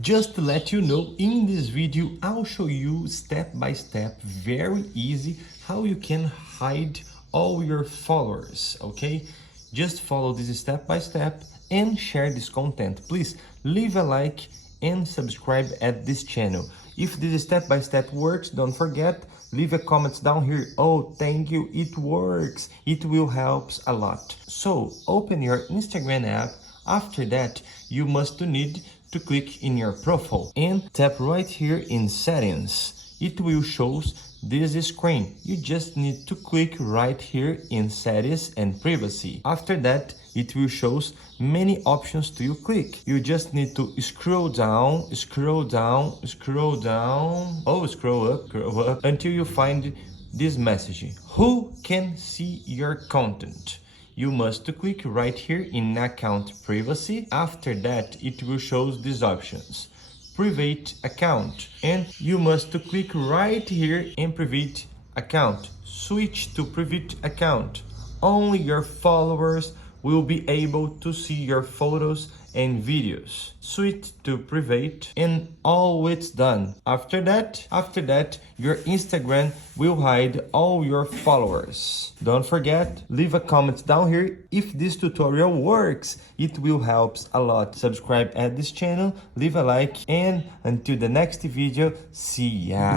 Just to let you know, in this video, I'll show you step by step, very easy, how you can hide all your followers, okay? Just follow this step by step and share this content. Please leave a like and subscribe at this channel. If this step by step works, don't forget, leave a comment down here. Oh, thank you, it works. It will help a lot. So open your Instagram app. After that, you must need to click in your profile and tap right here in settings. It will show this screen. You just need to click right here in settings and privacy. After that, it will show many options to you click. You just need to scroll down, scroll up until you find this message. Who can see your content? You must click right here in account privacy. After that, it will show these options. Private account, and you must click right here in private account. Switch to private account. Only your followers will be able to see your photos and videos. Switch to private and all it's done. After that, your Instagram will hide all your followers. Don't forget, leave a comment down here if this tutorial works. It will help a lot. Subscribe at this channel, leave a like, and until the next video, see ya.